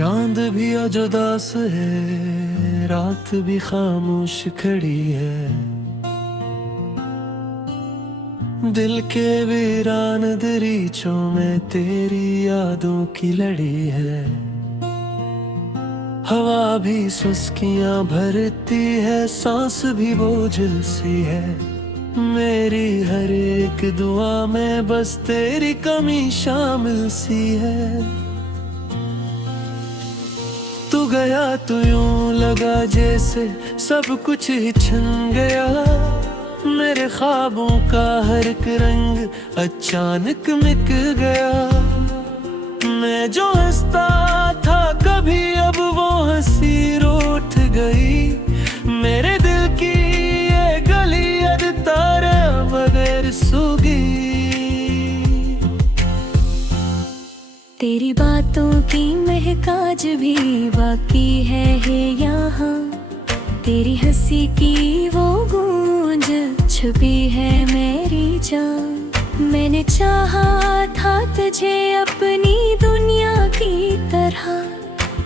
चांद भी अजुदास है, रात भी खामोश खड़ी है। दिल के वीरान दरीचों में तेरी यादों की लड़ी है। हवा भी सुस्कियां भरती है, सांस भी बोझल सी है। मेरी हर एक दुआ में बस तेरी कमी शामिल सी है। तू गया तो यूं लगा जैसे सब कुछ ही छिन गया। मेरे ख्वाबों का हर एक रंग अचानक मिट गया। मैं जो हंसता था कभी अब वो हंसी रूठ गई। मेरे दिल की ये गली अब तारे बगैर सूगी। तेरी बातों की महक आज भी बाकी है यहाँ। तेरी हंसी की वो गूंज छुपी है मेरी जान। मैंने चाहा था तुझे अपनी दुनिया की तरह,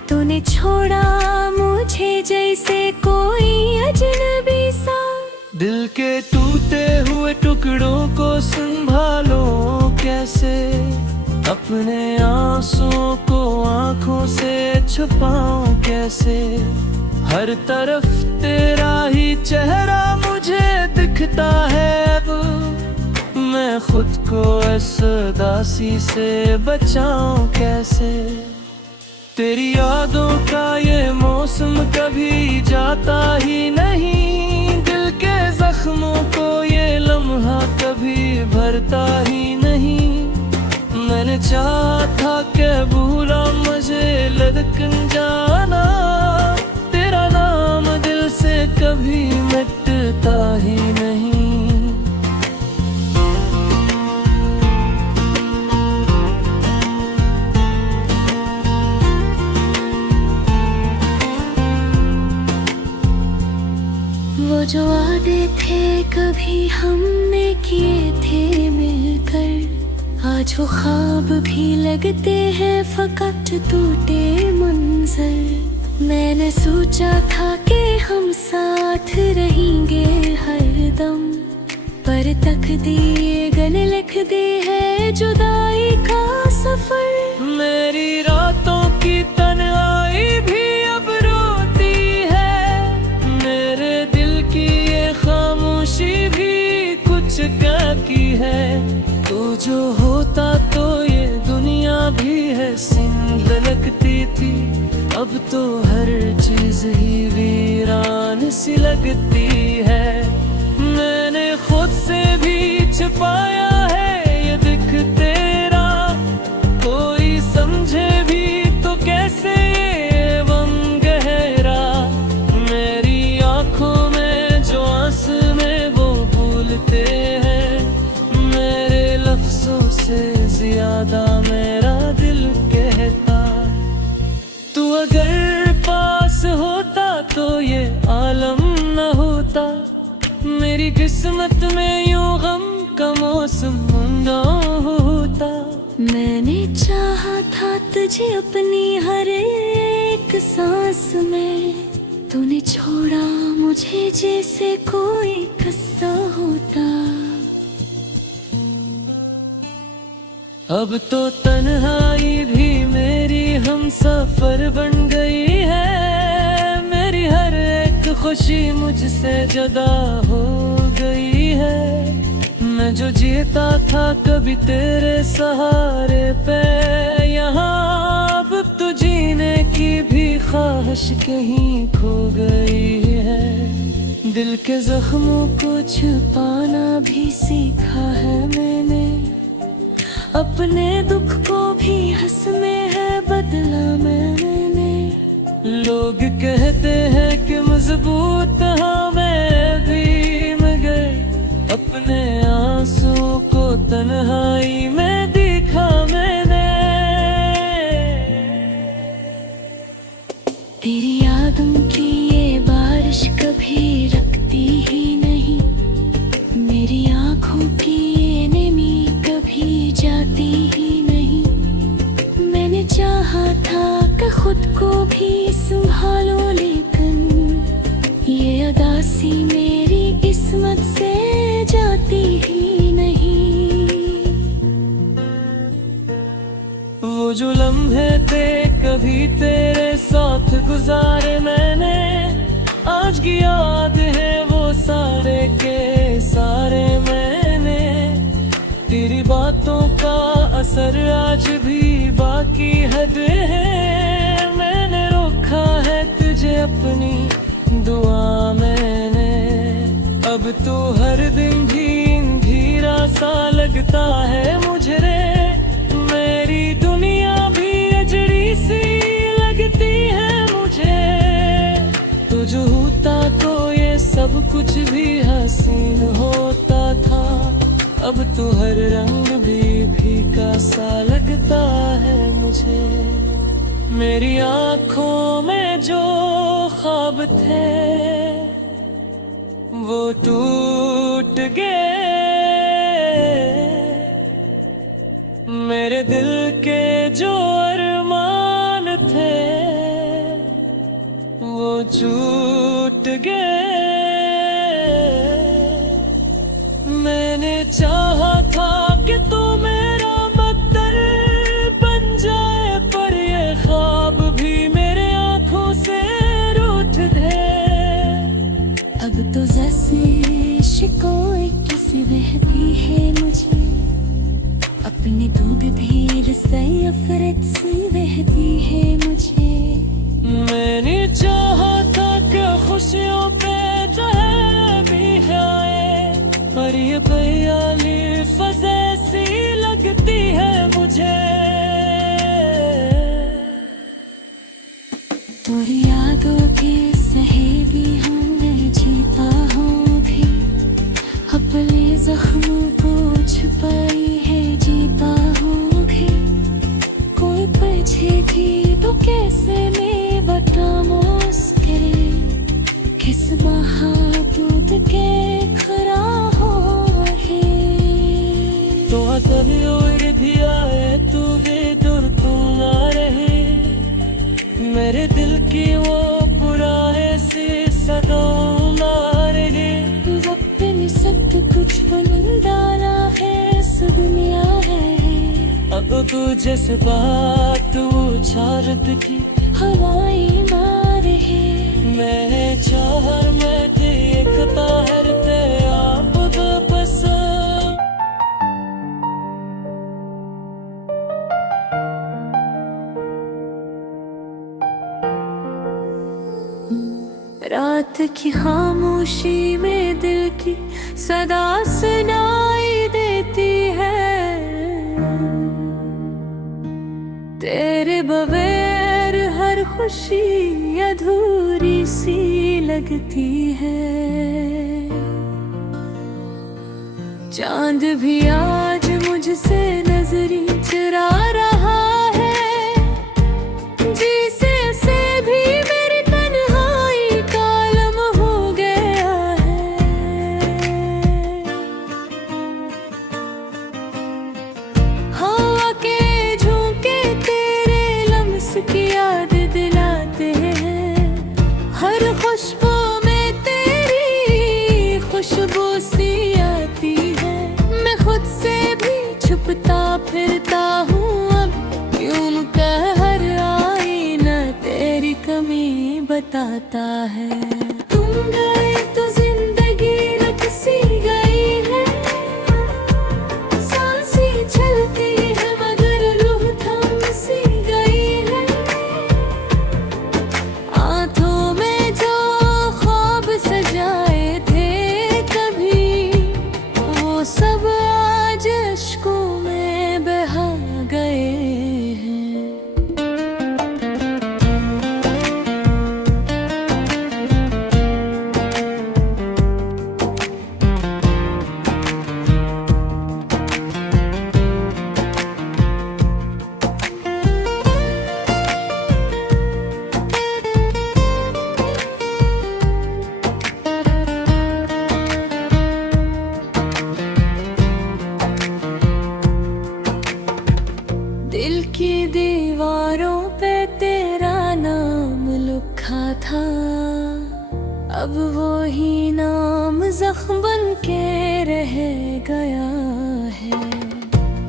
तूने छोड़ा मुझे जैसे कोई अजनबी सा। दिल के टूटे हुए टुकड़ों को संभालो कैसे, अपने आंसुओं को आंखों से छुपाऊं कैसे। हर तरफ तेरा ही चेहरा मुझे दिखता है अब। मैं खुद को इस उदासी से बचाऊं कैसे। तेरी यादों का ये मौसम कभी जाता ही नहीं। दिल के जख्मों को ये लम्हा कभी भरता ही नहीं। मैंने चाहा था कि भूला मुझे लदकन जाना। तेरा नाम दिल से कभी मिटता ही नहीं। वो जो वादे थे कभी हमने किए थे मिलकर, आज वो ख्वाब भी लगते हैं फकत टूटे मंजर। मैंने सोचा था कि हम साथ रहेंगे हरदम, पर तकदीर लिख दी है जुदाई का सफर। मेरी रातों की तन्हाई भी अब रोती है। मेरे दिल की ये खामोशी भी कुछ कहती है। तू जो होता तो ये दुनिया भी है सिंध लगती थी। अब तो हर चीज ही वीरान सी लगती है। मैंने खुद से भी छुपाया है ये दिख तेरा, कोई समझे भी तो कैसे ये गम गहरा। मेरी आंखों में जो आंसू में वो भूलते हैं। मेरे लफ्जों से ज्यादा मेरा दिल कहता। तू अगर पास होता तो ये आलम न होता। मेरी किस्मत में यूं गम का मौसम ना होता। मैंने चाहा था तुझे अपनी हर एक सांस में, तूने छोड़ा मुझे जैसे कोई किस्सा होता। अब तो तन्हाई भी मेरी हम सफर बन गई है। मेरी हर एक खुशी मुझसे जुदा हो गई है। मैं जो जीता था कभी तेरे सहारे पे, यहाँ अब तो जीने की भी ख्वाहिश कहीं खो गई है। दिल के जख्मों को छुपाना भी सीखा है मैंने। अपने दुख को भी हंसने है बदला मैंने। लोग कहते हैं कि मजबूत हाँ मैं भी, मगर अपने आंसुओं को तन्हाई में दिखा मैंने। तेरी यादों की ये बारिश कभी रुकती ही नहीं। मेरी आंखों की ये नमी कभी जाती ही नहीं। मैंने चाहा था कि खुद को भी संभालो, लेकिन ये अदासी मेरी किस्मत से जाती ही नहीं। वो जो लम्हे थे कभी तेरे साथ गुजारे मैंने, आज की याद है वो सारे के सारे मैंने। तेरी बातों का असर आज भी बाकी हद है, मैंने रोका है तुझे अपनी दुआ मैंने। अब तो हर दिन भी अंधेरा सा लगता है मुझे रे, मेरी दुनिया भी अजड़ी सी लगती है मुझे। तू जो होता तो ये सब कुछ भी हसीन होता था, अब तो हर रंग भी फीका सा लगता है मुझे। मेरी आँखों में जो ख्वाब थे वो टूट गए, मेरे दिल के जो अरमान थे वो छूट गए। मैंने चाहा था कि तू मेरा बदल बन जाए, पर ये ख्वाब भी मेरे आंखों से रूठ गए। अब तो जैसे शिकोए किसी बहती है मुझे, अपनी दूध भीड़ से अफरत सी बहती है मुझे। मैंने चाहा था कि खुशियों पे चाहे भी आए, पर ये बयाली फज़े सी लगती है मुझे। तेरी यादों के सहेबी हूँ मैं, जीता हूँ भी अपने जख्मों को छुपाई है, जीता हूँ भी। कोई पूछेगी तो कैसे मैं बताऊँ उसके, किस महाबूद के खरा हो है। तो कभी और भी आए तू भी दूर तू ना रहे, मेरे दिल की वो पुराने से सदाओं ना रहे। वक्त ने सब कुछ बदल डाला है, सब दुनिया है। अब तू जज्बात उछालत की हवाएं मार है, मैं चाहर में देखता हर ते आप बस। रात की खामोशी में दिल की सदा सुनाई देती है, तेरे बगैर हर खुशी अधूरी सी लगती है। चांद भी आज मुझसे नजरी चुरा रहा है, जिसे से भी मेरी तन्हाई कालम हो गया है। हवा के झोंके तेरे लम्स की याद दिलाते हैं, हर खुशबू में तेरी खुशबू सी आती है। मैं खुद से भी छुपता फिरता हूँ अब, यूं कह हर आईना तेरी कमी बताता है। तुम गए तो जिंदगी रट सी गई है, सांसें चलती है मगर रूह थम सी गई है। आंखों में जो ख्वाब सजाए थे कभी, वो सब आज अश्कों में बहा गए हैं। दिल की दीवारों पे तेरा था, अब वो ही नाम जख्म बन के रह गया है।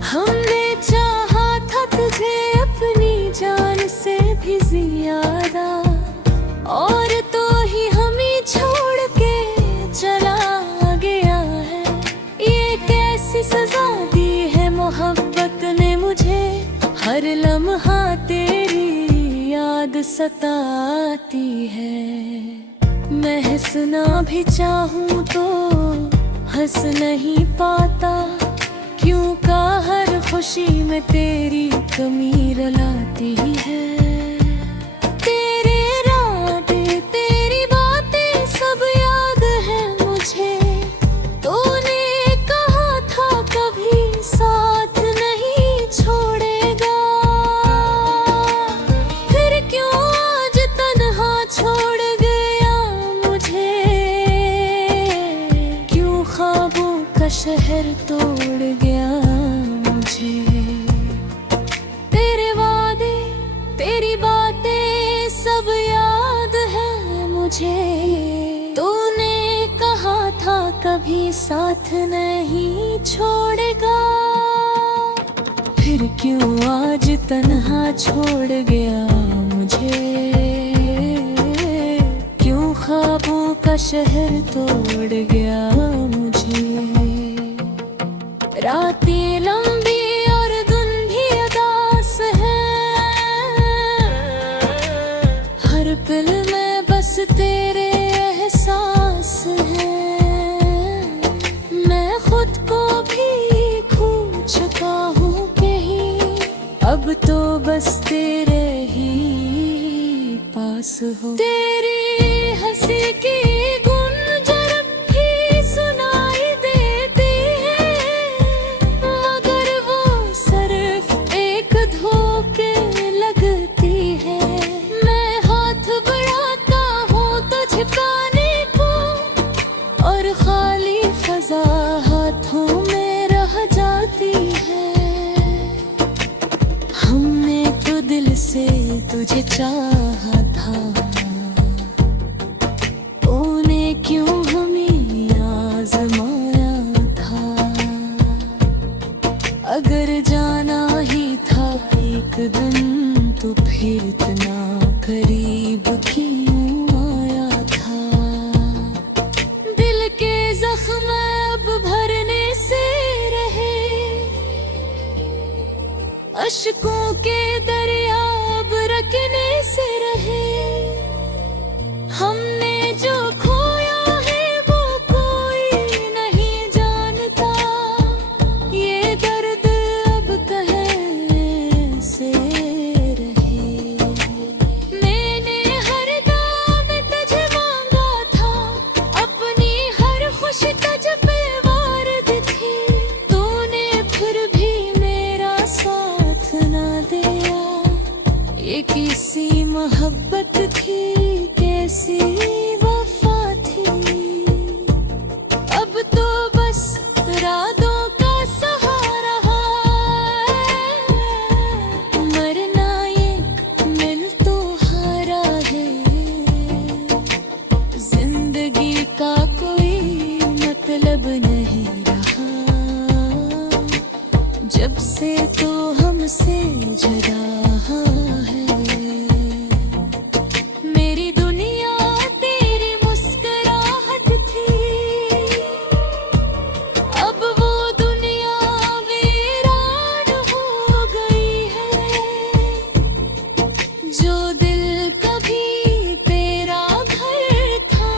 हमने चाहा था तुझे अपनी जान से भी ज्यादा, और तो ही हमें छोड़ के चला गया है। ये कैसी सजा दी है मोहब्बत ने मुझे, हर लम्हा तेरी याद सताती है। मैं हंसना भी चाहूं तो हंस नहीं पाता, क्यों का हर खुशी में तेरी कमी रुलाती है। तेरे इरादे तेरी बातें सब याद है मुझे, तूने कहा था कभी साथ नहीं छोड़ेगा, फिर क्यों आज तन्हा छोड़ गया मुझे। क्यों ख्वाबों का शहर तोड़ गया मुझे। तेरे वादे तेरी बातें सब याद है मुझे, तूने कहा था कभी साथ नहीं छोड़ेगा, फिर क्यों आज तन्हा छोड़ गया मुझे। क्यों ख्वाबों का शहर तोड़ गया मुझे। रातें लंबी और दिन भी उदास है, हर पल में बस तेरे एहसास है। मैं खुद को भी खो चुका हूँ कहीं, अब तो बस तेरे ही पास हो। तेरी हंसी की गुंजन भी सुनाई देती है, मगर वो सिर्फ एक धोखे लगती है। मैं हाथ बढ़ाता हूँ तुझे पाने को, और खाली फजा हाथों में रह जाती है। हमने तो दिल से तुझे चाहा था, तूने क्यों हमें आजमाया था। अगर जाना ही था एक दिन तो फिर इतना करीब क्यों आया था। दिल के जख्म अब भरने से रहे, अश्कों के दरिया अब रखने से रहे। हमने जो खोया है वो कोई नहीं जानता, ये दर्द अब कहे से रहे। मैंने हर दाम तुझे मांगा था, अपनी हर खुशी तुझ पे वारिद थी, तूने फिर भी मेरा साथ ना दिया। ये किसी मोहब्बत थी, कैसी वफा थी। अब तो बस रातों का सहारा है, मरना ये मिल तो हारा है। जिंदगी का कोई मतलब नहीं रहा, जब से तो हमसे जुदा है। मेरी दुनिया तेरी मुस्कुराहट थी, अब वो दुनिया वीरान हो गई है। जो दिल कभी तेरा घर था,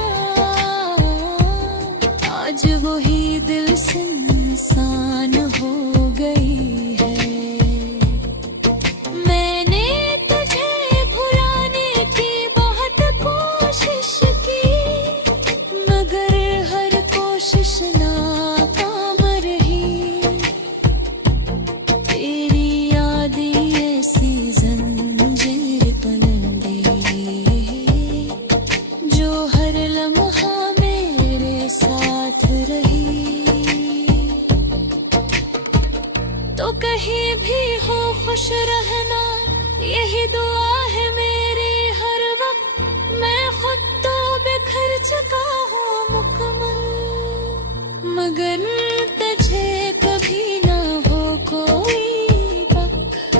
आज वही दिल सुनसान हो गई है। मैंने तुझे भुलाने की बहुत कोशिश की, मगर हर कोशिश नाकाम रही। तेरी यादें ऐसी जंजीर पलंदी, जो हर लम्हा मेरे साथ रही। तो कहीं भी हो खुश रहना, यही दुआ है मेरी हर वक्त। मैं मगर तुझे कभी ना हो कोई वक्त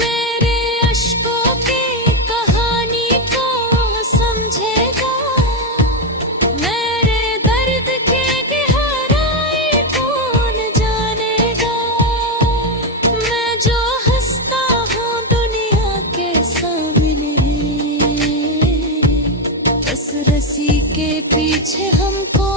मेरे अश्कों की कहानी को समझेगा मेरे दर्द की गहराई कौन जानेगा मैं जो हंसता हूँ दुनिया के सामने बस रस्सी के पीछे हमको